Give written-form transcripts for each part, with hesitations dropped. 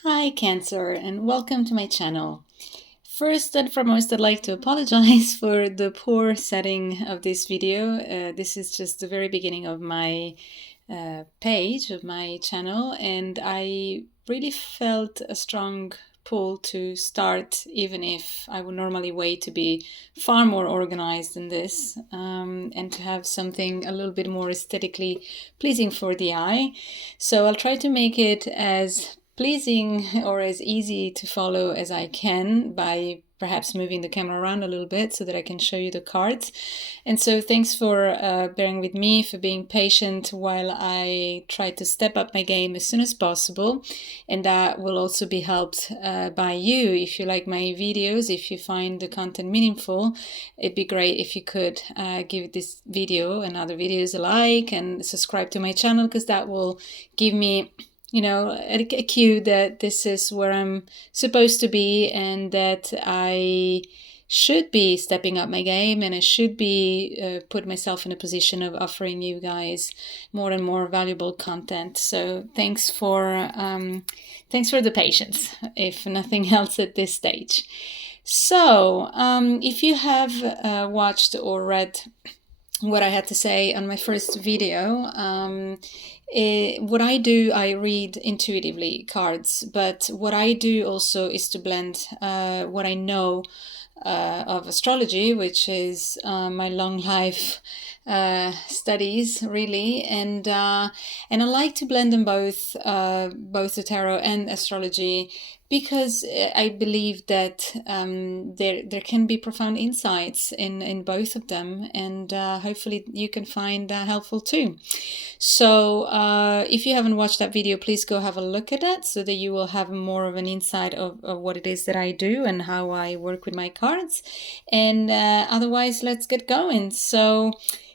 Hi Cancer and welcome to my channel. First and foremost, I'd like to apologize for the poor setting of this video. This is just the very beginning of my page, of my channel, and I really felt a strong pull to start, even if I would normally wait to be far more organized than this, and to have something a little bit more aesthetically pleasing for the eye. So I'll try to make it as pleasing or as easy to follow as I can by perhaps moving the camera around a little bit so that I can show you the cards. And so thanks for bearing with me, for being patient while I try to step up my game as soon as possible. And that will also be helped by you. If you like my videos, if you find the content meaningful, it'd be great if you could give this video and other videos a like and subscribe to my channel, because that will give me a cue that this is where I'm supposed to be and that I should be stepping up my game and I should be put myself in a position of offering you guys more and more valuable content. So thanks for the patience, if nothing else at this stage. So if you have watched or read what I had to say on my first video, what I do, I read intuitively cards, but what I do also is to blend what I know of astrology, which is my long life studies, really, and I like to blend them both the tarot and astrology, because I believe that there can be profound insights in both of them, and hopefully you can find helpful too. So if you haven't watched that video, please go have a look at it so that you will have more of an insight of what it is that I do and how I work with my cards. And otherwise, let's get going. So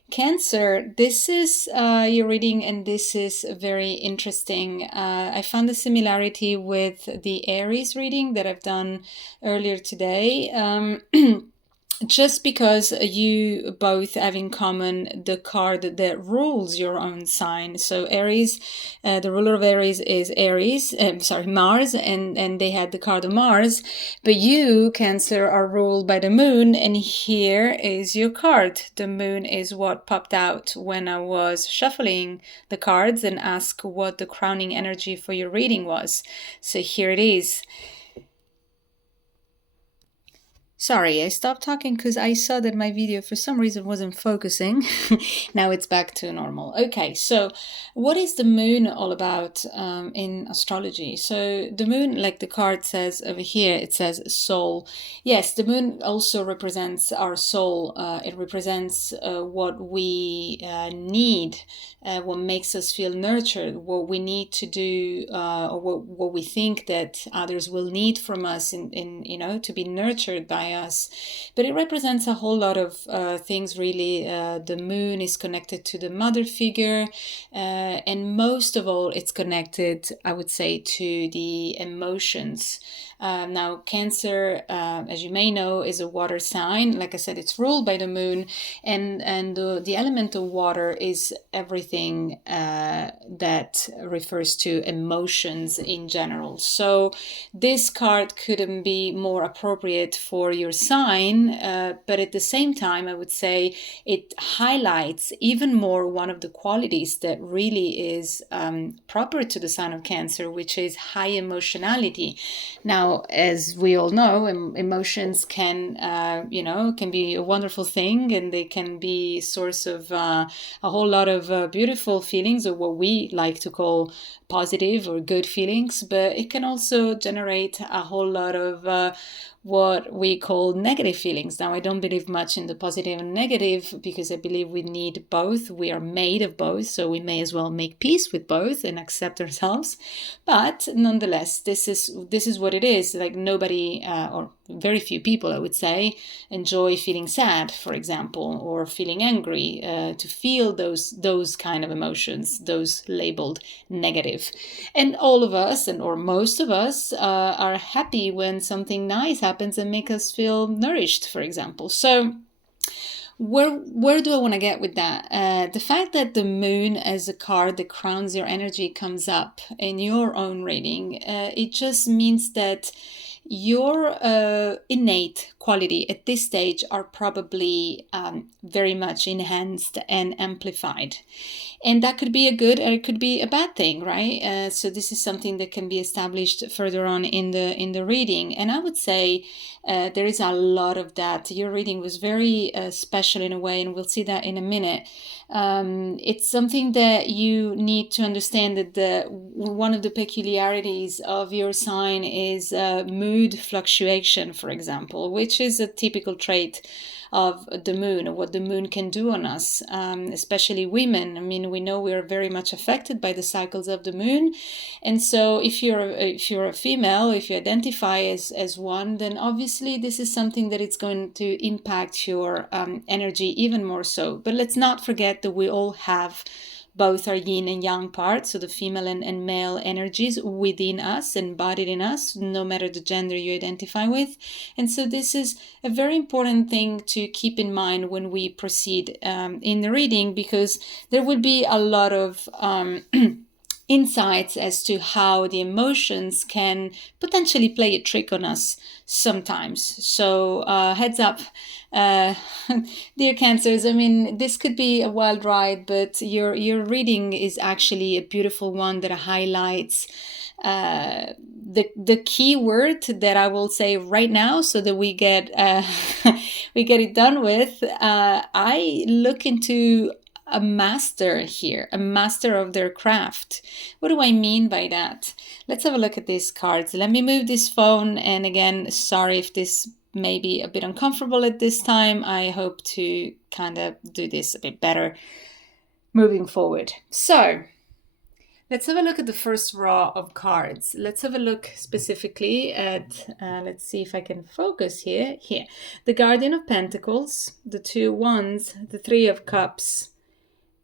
Cancer, this is your reading, and this is very interesting. I found a similarity with the Aries reading that I've done earlier today. Just because you both have in common the card that rules your own sign. So Aries, the ruler of Aries is Mars, and they had the card of Mars. But you, Cancer, are ruled by the moon, and here is your card. The moon is what popped out when I was shuffling the cards and asked what the crowning energy for your reading was. So here it is. Sorry, I stopped talking because I saw that my video for some reason wasn't focusing. Now it's back to normal. Okay, so what is the moon all about in astrology? So the moon, like the card says over here, it says soul. Yes, the moon also represents our soul. It represents what we need, what makes us feel nurtured, what we need to do, or what we think that others will need from us to be nurtured by us. But it represents a whole lot of things, really. The moon is connected to the mother figure, and most of all, it's connected, I would say, to the emotions. Now, Cancer, as you may know, is a water sign. Like I said, it's ruled by the moon, and the element of water is everything that refers to emotions in general. So this card couldn't be more appropriate for your sign, but at the same time, I would say it highlights even more one of the qualities that really is proper to the sign of Cancer, which is high emotionality. Now, as we all know, emotions can be a wonderful thing, and they can be source of a whole lot of beautiful feelings, or what we like to call positive or good feelings, but it can also generate a whole lot of what we call negative feelings. Now, I don't believe much in the positive and negative, because I believe we need both. We are made of both, so we may as well make peace with both and accept ourselves. But nonetheless, this is what it is. Like, nobody or very few people, I would say, enjoy feeling sad, for example, or feeling angry. To feel those kind of emotions, those labeled negative, and all of us, or most of us, are happy when something nice happens and make us feel nourished, for example. So where do I want to get with that? The fact that the moon as a card that crowns your energy comes up in your own reading, it just means that your innate quality at this stage are probably very much enhanced and amplified. And that could be a good or it could be a bad thing, right? So this is something that can be established further on in the reading. And I would say there is a lot of that. Your reading was very special in a way, and we'll see that in a minute. It's something that you need to understand that one of the peculiarities of your sign is mood fluctuation, for example, which is a typical trait of the moon, or what the moon can do on us, especially women. I mean, we know we're very much affected by the cycles of the moon, and so if you're a female, if you identify as one, then obviously this is something that it's going to impact your energy even more so. But let's not forget that we all have both our yin and yang parts, so the female and male energies within us, embodied in us, no matter the gender you identify with. And so this is a very important thing to keep in mind when we proceed in the reading, because there will be a lot of insights as to how the emotions can potentially play a trick on us sometimes. So heads up, dear Cancers. I mean, this could be a wild ride, but your reading is actually a beautiful one that highlights the key word that I will say right now, so that we get we get it done with. I look into a master here, a master of their craft. What do I mean by that? Let's have a look at these cards. Let me move this phone. And again, sorry if this may be a bit uncomfortable at this time. I hope to kind of do this a bit better moving forward. So let's have a look at the first row of cards. Let's have a look specifically at, let's see if I can focus here. Here, the Guardian of Pentacles, the Two Wands, the Three of Cups,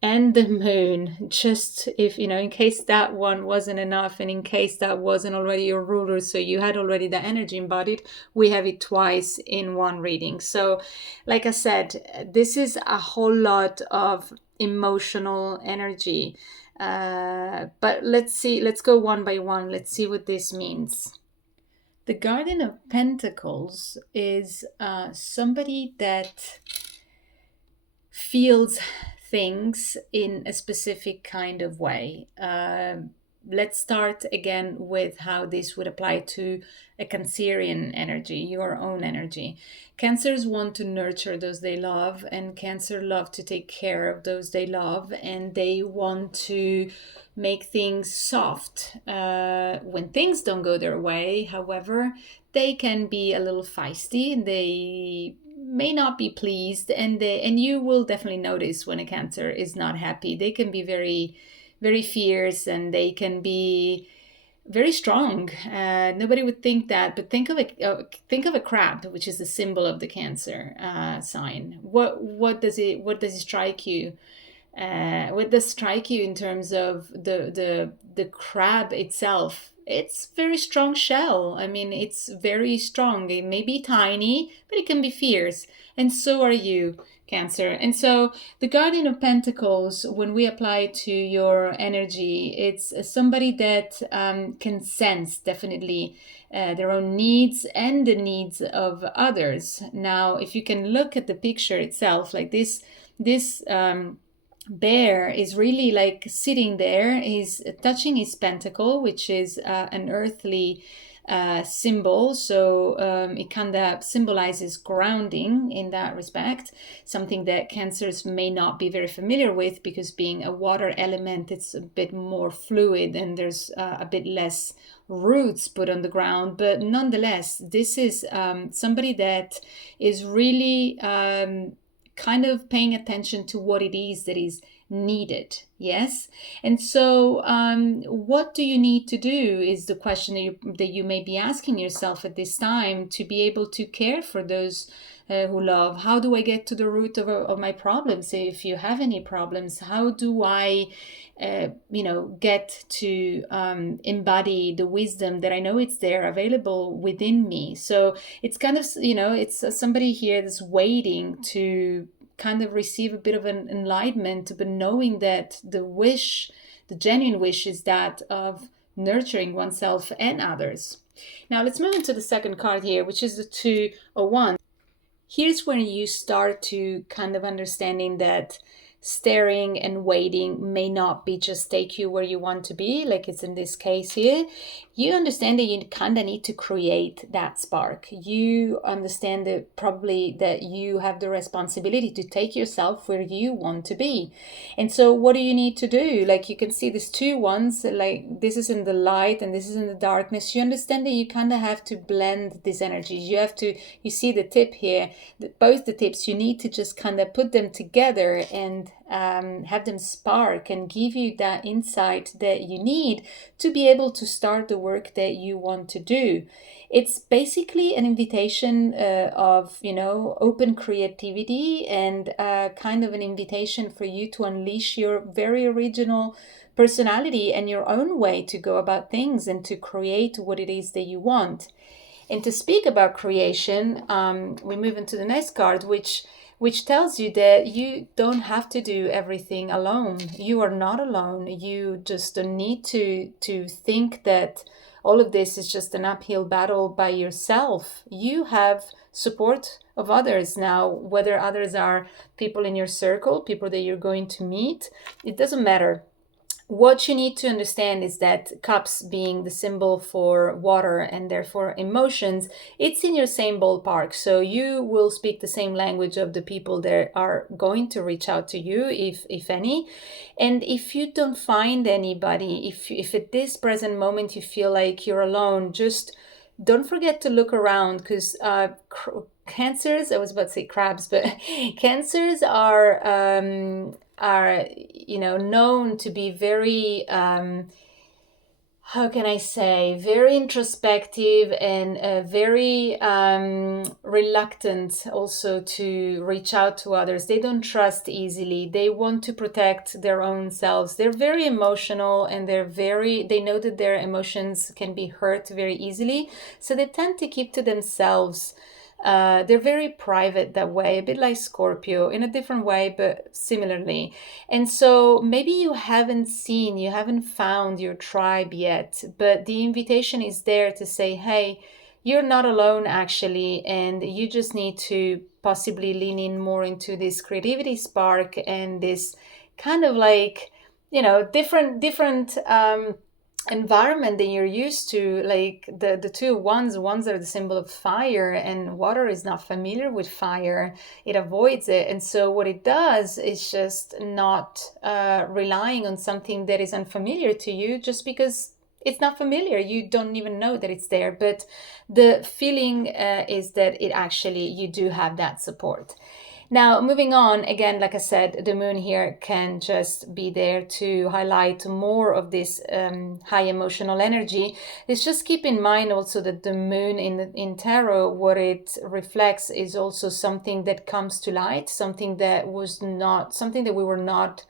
and the moon. Just if, in case that one wasn't enough, and in case that wasn't already your ruler, so you had already the energy embodied, we have it twice in one reading. So like I said, this is a whole lot of emotional energy. But let's go one by one. Let's see what this means. The Guardian of Pentacles is somebody that feels things in a specific kind of way. Let's start again with how this would apply to a Cancerian energy, your own energy. Cancers want to nurture those they love, and Cancer love to take care of those they love, and they want to make things soft. When things don't go their way, however, they can be a little feisty. They may not be pleased, and you will definitely notice when a Cancer is not happy. They can be very, very fierce, and they can be very strong. Nobody would think that, but think of a crab, which is the symbol of the Cancer sign. What does it strike you? What does strike you in terms of the crab itself? It's very strong shell. I mean, it's very strong. It may be tiny, but it can be fierce. And so are you, Cancer. And so the Guardian of Pentacles, when we apply to your energy, it's somebody that can sense definitely their own needs and the needs of others. Now, if you can look at the picture itself, like this bear is really like sitting there. He's touching his pentacle, which is an earthly symbol. So it kind of symbolizes grounding in that respect, something that Cancers may not be very familiar with, because being a water element, it's a bit more fluid and there's a bit less roots put on the ground. But nonetheless, this is somebody that is really kind of paying attention to what it is that is needed. Yes. And so what do you need to do is the question that you may be asking yourself at this time, to be able to care for those who love. How do I get to the root of my problems? If you have any problems, how do I get to embody the wisdom that I know it's there available within me? So it's kind of, it's somebody here that's waiting to kind of receive a bit of an enlightenment, but knowing that the genuine wish is that of nurturing oneself and others. Now let's move into the second card here, which is the Two of Wands. Here's when you start to kind of understanding that staring and waiting may not be just take you where you want to be, like it's in this case here. You understand that you kind of need to create that spark. You understand that probably that you have the responsibility to take yourself where you want to be. And so what do you need to do? Like you can see these two ones, like this is in the light and this is in the darkness. You understand that you kind of have to blend these energies. You see the tip here, both the tips, you need to just kind of put them together and have them spark and give you that insight that you need to be able to start the work that you want to do. It's basically an invitation of, open creativity and kind of an invitation for you to unleash your very original personality and your own way to go about things and to create what it is that you want. And to speak about creation, we move into the next card, which tells you that you don't have to do everything alone. You are not alone. You just don't need to think that all of this is just an uphill battle by yourself. You have support of others now, whether others are people in your circle, people that you're going to meet, it doesn't matter. What you need to understand is that cups being the symbol for water and therefore emotions, it's in your same ballpark. So you will speak the same language of the people that are going to reach out to you, if any. And if you don't find anybody, if at this present moment you feel like you're alone, just don't forget to look around, because cancers, I was about to say crabs, but cancers are known to be very how can I say, very introspective and very reluctant also to reach out to others. They don't trust easily. They want to protect their own selves. They're very emotional and they know that their emotions can be hurt very easily. So they tend to keep to themselves. They're very private that way, a bit like Scorpio, in a different way, but similarly. And so maybe you haven't found your tribe yet, but the invitation is there to say, hey, you're not alone actually, and you just need to possibly lean in more into this creativity spark and this kind of like, different environment that you're used to. Like the two ones are the symbol of fire, and water is not familiar with fire. It avoids it. And so what it does is just not relying on something that is unfamiliar to you just because it's not familiar. You don't even know that it's there, but the feeling is that you do have that support. Now, moving on, again, like I said, the moon here can just be there to highlight more of this high emotional energy. Let's just keep in mind also that the moon in tarot, what it reflects is also something that comes to light, something that we were not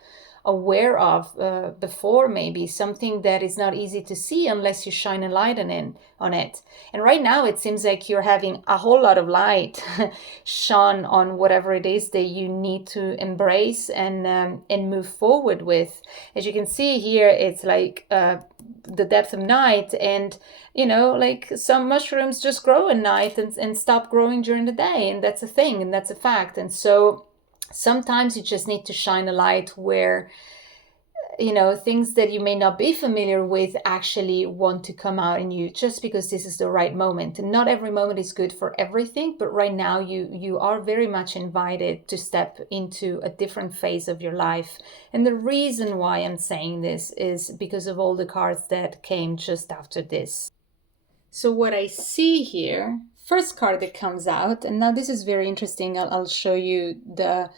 aware of before, maybe something that is not easy to see unless you shine a light on it. And right now it seems like you're having a whole lot of light shone on whatever it is that you need to embrace and move forward with. As you can see here, it's like the depth of night, and like some mushrooms just grow at night and stop growing during the day, and that's a thing and that's a fact. And so sometimes you just need to shine a light where, things that you may not be familiar with actually want to come out in you just because this is the right moment. And not every moment is good for everything, but right now you are very much invited to step into a different phase of your life. And the reason why I'm saying this is because of all the cards that came just after this. So what I see here, first card that comes out, and now this is very interesting. I'll show you the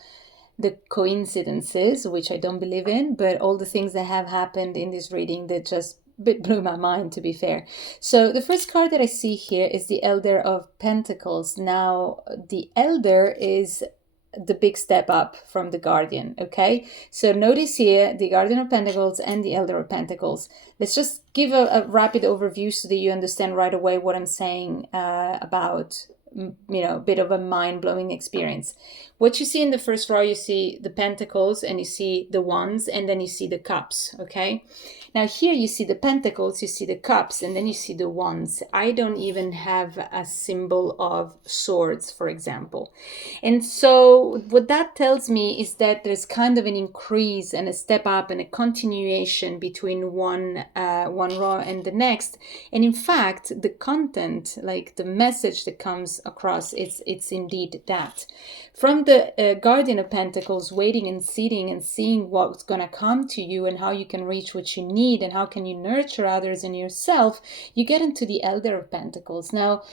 coincidences, which I don't believe in, but all the things that have happened in this reading that just blew my mind, to be fair. So the first card that I see here is the Elder of Pentacles. Now, the Elder is the big step up from the Guardian, okay? So notice here the Guardian of Pentacles and the Elder of Pentacles. Let's just give a rapid overview so that you understand right away what I'm saying about bit of a mind-blowing experience. What you see in the first row, you see the pentacles and you see the wands, and then you see the cups. Okay, now here you see the pentacles, you see the cups, and then you see the wands. I don't even have a symbol of swords, for example. And so what that tells me is that there's kind of an increase and a step up and a continuation between one row and the next. And in fact, the content, like the message that comes across, it's indeed that. From the Guardian of Pentacles, waiting and sitting and seeing what's going to come to you and how you can reach what you need and how can you nurture others and yourself, you get into the Elder of Pentacles. Now,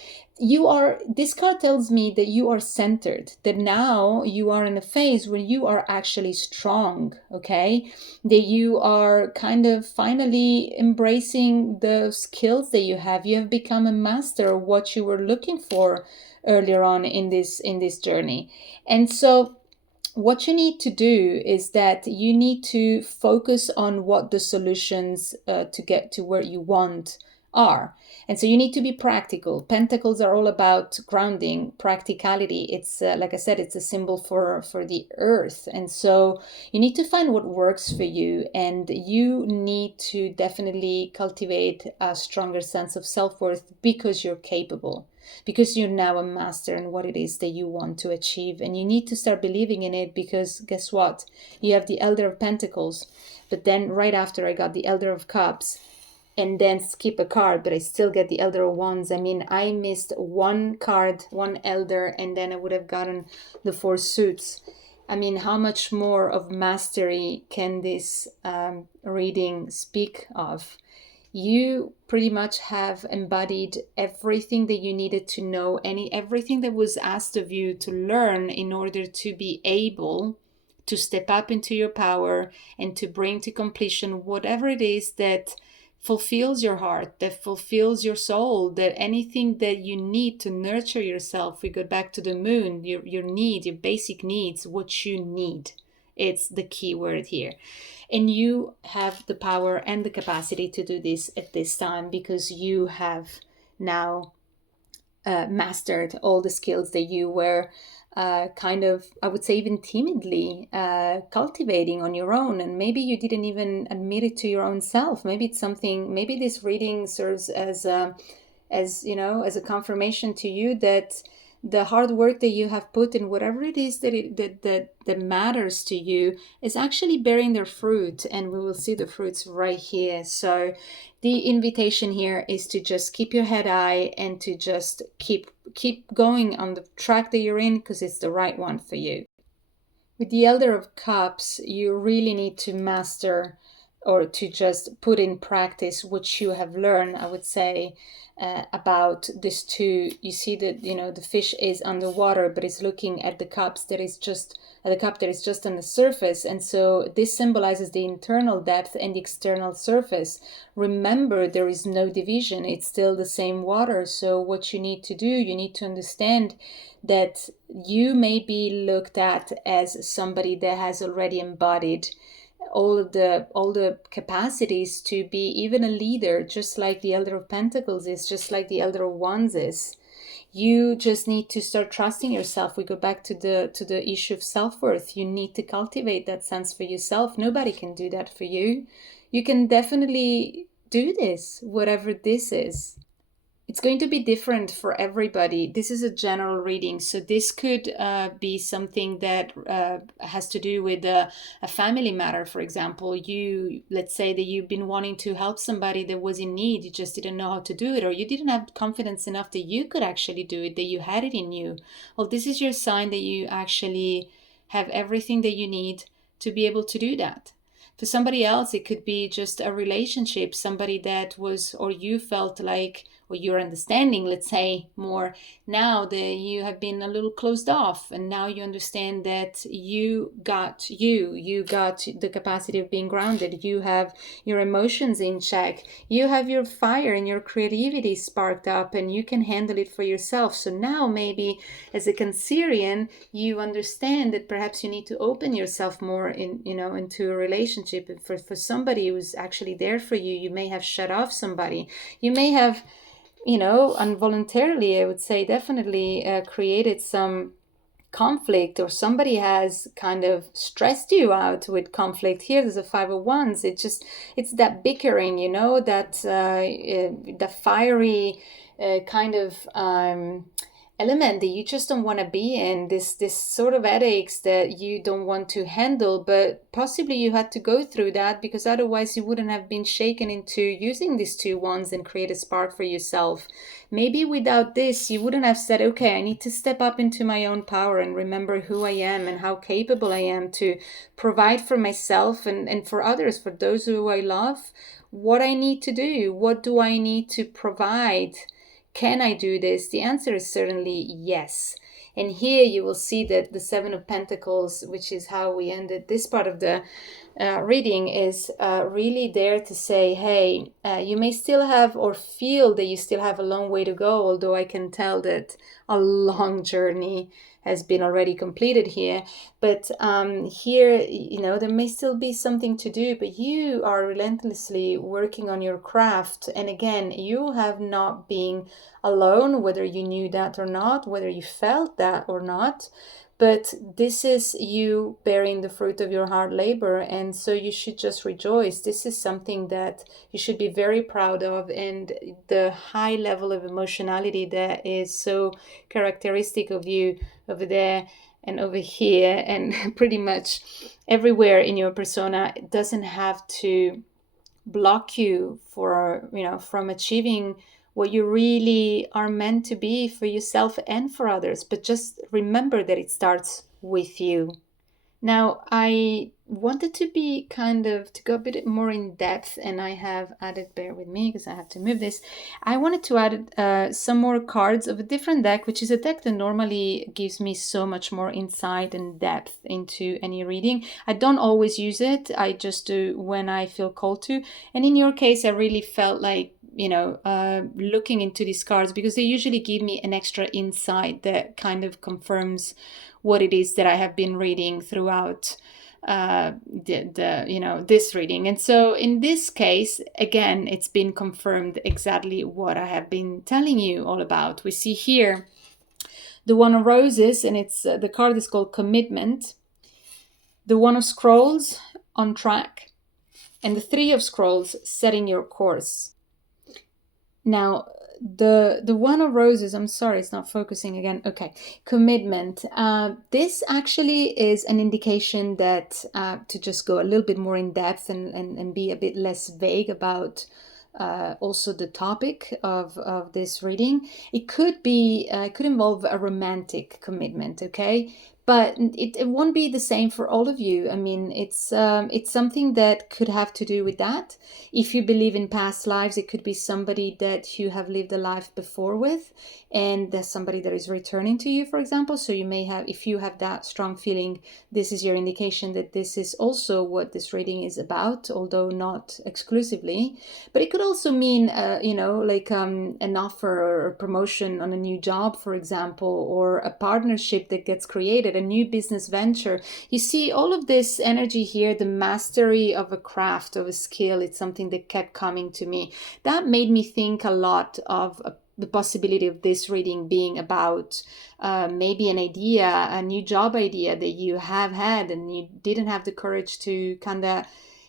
this card tells me that you are centered, that now you are in a phase where you are actually strong, okay? That you are kind of finally embracing the skills that you have. You have become a master of what you were looking for earlier on in this journey. And so what you need to do is that you need to focus on what the solutions to get to where you want are. And so you need to be practical. Pentacles are all about grounding, practicality. It's like I said, it's a symbol for the earth. And so you need to find what works for you, and you need to definitely cultivate a stronger sense of self-worth because you're capable, because you're now a master in what it is that you want to achieve. And you need to start believing in it, because guess what? You have the Elder of Pentacles, but then right after I got the Elder of Cups, and then skip a card, but I still get the Elder of Wands. I mean, I missed one card, one Elder, and then I would have gotten the Four Suits. I mean, how much more of mastery can this reading speak of? You pretty much have embodied everything that you needed to know, everything that was asked of you to learn in order to be able to step up into your power and to bring to completion whatever it is that fulfills your heart, that fulfills your soul, that anything that you need to nurture yourself. We go back to the moon, your need, your basic needs, what you need. It's the key word here. And you have the power and the capacity to do this at this time, because you have now mastered all the skills that you were kind of, I would say, even timidly cultivating on your own. And maybe you didn't even admit it to your own self. Maybe it's something, maybe this reading serves as a confirmation to you that the hard work that you have put in whatever it is that matters to you is actually bearing their fruit. And we will see the fruits right here. So the invitation here is to just keep your head high and to just keep going on the track that you're in, because it's the right one for you. With the Elder of Cups, you really need to master, or to just put in practice what you have learned, I would say, about this too. You see that, the fish is underwater, but it's looking at the cups that is just the cup that is just on the surface. And so this symbolizes the internal depth and the external surface. Remember, there is no division. It's still the same water. So what you need to do, you need to understand that you may be looked at as somebody that has already embodied all the capacities to be even a leader, just like the Elder of Pentacles is, just like the Elder of Wands is. You just need to start trusting yourself. We go back to the issue of self-worth. You need to cultivate that sense for yourself. Nobody can do that for you. You can definitely do this, whatever this is. It's going to be different for everybody. This is a general reading, so this could be something that has to do with a family matter. For example, let's say that you've been wanting to help somebody that was in need, you just didn't know how to do it, or you didn't have confidence enough that you could actually do it, that you had it in you. Well, this is your sign that you actually have everything that you need to be able to do that. For somebody else, it could be just a relationship, somebody that was, or you felt like, or you're understanding, let's say, more now that you have been a little closed off, and now you understand that you got the capacity of being grounded. You have your emotions in check. You have your fire and your creativity sparked up, and you can handle it for yourself. So now maybe as a Cancerian, you understand that perhaps you need to open yourself more into a relationship. For somebody who's actually there for you, you may have shut off somebody. You may have involuntarily, I would say definitely created some conflict, or somebody has kind of stressed you out with conflict. Here there's a 501s. It's that bickering, that fiery kind of element that you just don't want to be in, this sort of headaches that you don't want to handle, but possibly you had to go through that because otherwise you wouldn't have been shaken into using these two wands and create a spark for yourself. Maybe without this you wouldn't have said, okay, I need to step up into my own power and remember who I am and how capable I am to provide for myself and for others, for those who I love. What I need to do, what do I need to provide? Can I do this? The answer is certainly yes. And here you will see that the Seven of Pentacles, which is how we ended this part of the reading, is really there to say, hey, you may still have, or feel that you still have a long way to go, although I can tell that a long journey has been already completed here. But here, there may still be something to do, but you are relentlessly working on your craft. And again, you have not been alone, whether you knew that or not, whether you felt that or not. But this is you bearing the fruit of your hard labor, and so you should just rejoice. This is something that you should be very proud of, and the high level of emotionality that is so characteristic of you over there and over here and pretty much everywhere in your persona, it doesn't have to block you from achieving what you really are meant to be for yourself and for others. But just remember that it starts with you. Now, I wanted to go a bit more in depth, and I have added, bear with me because I have to move this. I wanted to add some more cards of a different deck, which is a deck that normally gives me so much more insight and depth into any reading. I don't always use it, I just do when I feel called to. And in your case, I really felt like looking into these cards because they usually give me an extra insight that kind of confirms what it is that I have been reading throughout this reading. And so in this case, again, it's been confirmed exactly what I have been telling you all about. We see here the One of Roses, and it's the card is called Commitment. The One of Scrolls, On Track, and the Three of Scrolls, Setting Your Course. Now, the One of Roses, I'm sorry, it's not focusing again. Okay, Commitment. This actually is an indication that to just go a little bit more in depth and be a bit less vague about also the topic of this reading. It could involve a romantic commitment, okay? But it won't be the same for all of you. I mean, it's something that could have to do with that. If you believe in past lives, it could be somebody that you have lived a life before with, and there's somebody that is returning to you, for example. So you may have, if you have that strong feeling, this is your indication that this is also what this reading is about, although not exclusively. But it could also mean, an offer or a promotion on a new job, for example, or a partnership that gets created, a new business venture. You see all of this energy here, the mastery of a craft, of a skill. It's something that kept coming to me. That made me think a lot of the possibility of this reading being about maybe an idea, a new job idea that you have had and you didn't have the courage to kind of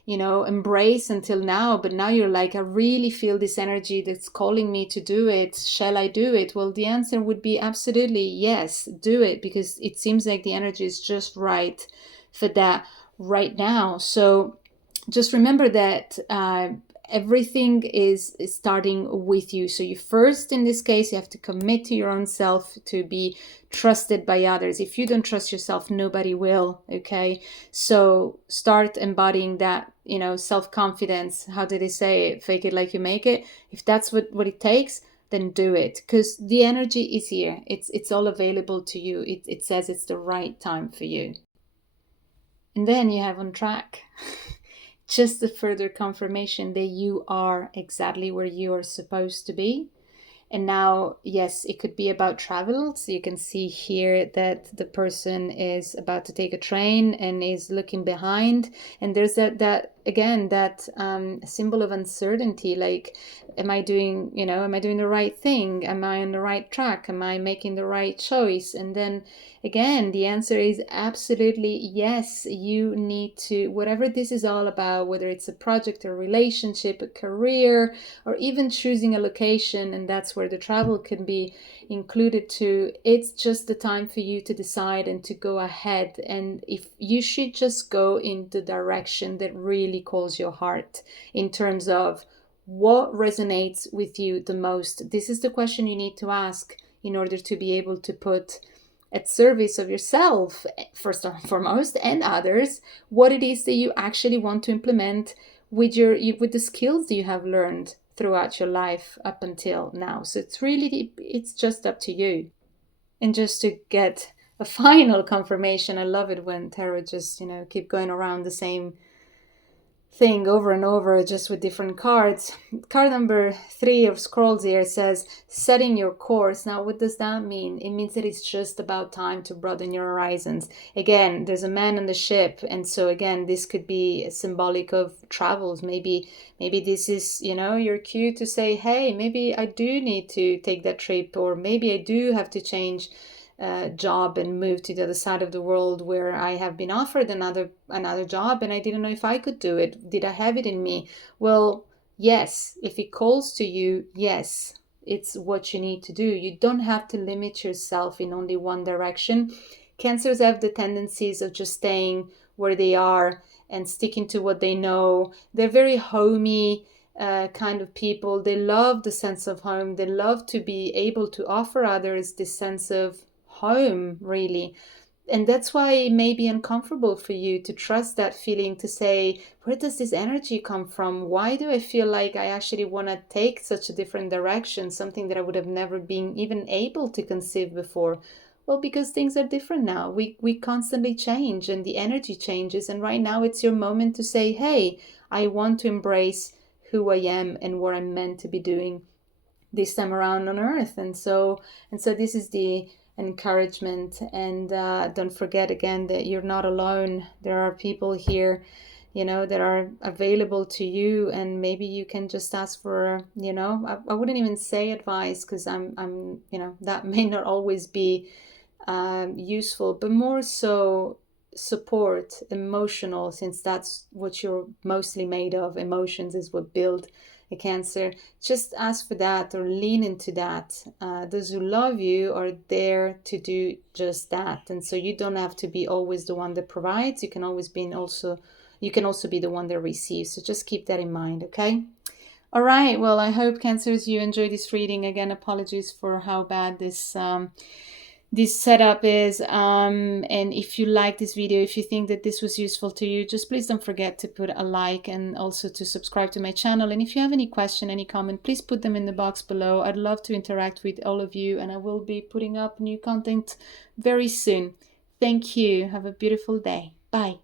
embrace until now, but now you're like, I really feel this energy that's calling me to do it. Shall I do it? Well, the answer would be absolutely yes, do it, because it seems like the energy is just right for that right now. So just remember that everything is starting with you. So you first, in this case, you have to commit to your own self to be trusted by others. If you don't trust yourself, nobody will. Okay, so start embodying that, self-confidence. How did they say it? Fake it like you make it. If that's what it takes, then do it, because the energy is here. It's all available to you. It says it's the right time for you. And then you have On Track. Just the further confirmation that you are exactly where you are supposed to be. And now, yes, it could be about travel. So you can see here that the person is about to take a train and is looking behind. And there's that again, that symbol of uncertainty, like, am I doing, am I doing the right thing? Am I on the right track? Am I making the right choice? And then again, the answer is absolutely yes. You need to, whatever this is all about, whether it's a project, a relationship, a career, or even choosing a location, and that's where the travel can be included too. It's just the time for you to decide and to go ahead. And if you should just go in the direction that really calls your heart in terms of what resonates with you the most. This is the question you need to ask in order to be able to put at service of yourself, first and foremost, and others, what it is that you actually want to implement with with the skills that you have learned throughout your life up until now. So it's just up to you. And just to get a final confirmation, I love it when tarot just keep going around the same thing over and over, just with different cards. Card number 3 of scrolls here says setting your course. Now, what does that mean? It means that it's just about time to broaden your horizons. Again, there's a man on the ship, and so again, this could be symbolic of travels. Maybe this is your cue to say, hey, maybe I do need to take that trip, or maybe I do have to change job and move to the other side of the world, where I have been offered another job and I didn't know if I could do it. Did I have it in me? Well, yes, if it calls to you, yes, it's what you need to do. You don't have to limit yourself in only one direction. Cancers have the tendencies of just staying where they are and sticking to what they know. They're very homey kind of people. They love the sense of home. They love to be able to offer others this sense of home, really. And that's why it may be uncomfortable for you to trust that feeling, to say, where does this energy come from? Why do I feel like I actually want to take such a different direction, something that I would have never been even able to conceive before? Well, because things are different now. We constantly change and the energy changes. And right now it's your moment to say, hey, I want to embrace who I am and what I'm meant to be doing this time around on earth. And so this is the encouragement. And don't forget again that you're not alone. There are people here that are available to you, and maybe you can just ask for I wouldn't even say advice, because I'm that may not always be useful, but more so support, emotional, since that's what you're mostly made of. Emotions is what build a Cancer. Just ask for that or lean into that. Those who love you are there to do just that, and so you don't have to be always the one that provides. You can also be the one that receives. So just keep that in mind, okay? All right. Well, I hope, Cancers, you enjoy this reading. Again, apologies for how bad this setup is. And if you like this video, if you think that this was useful to you, just please don't forget to put a like and also to subscribe to my channel. And if you have any question, any comment, please put them in the box below. I'd love to interact with all of you, and I will be putting up new content very soon. Thank you. Have a beautiful day. Bye.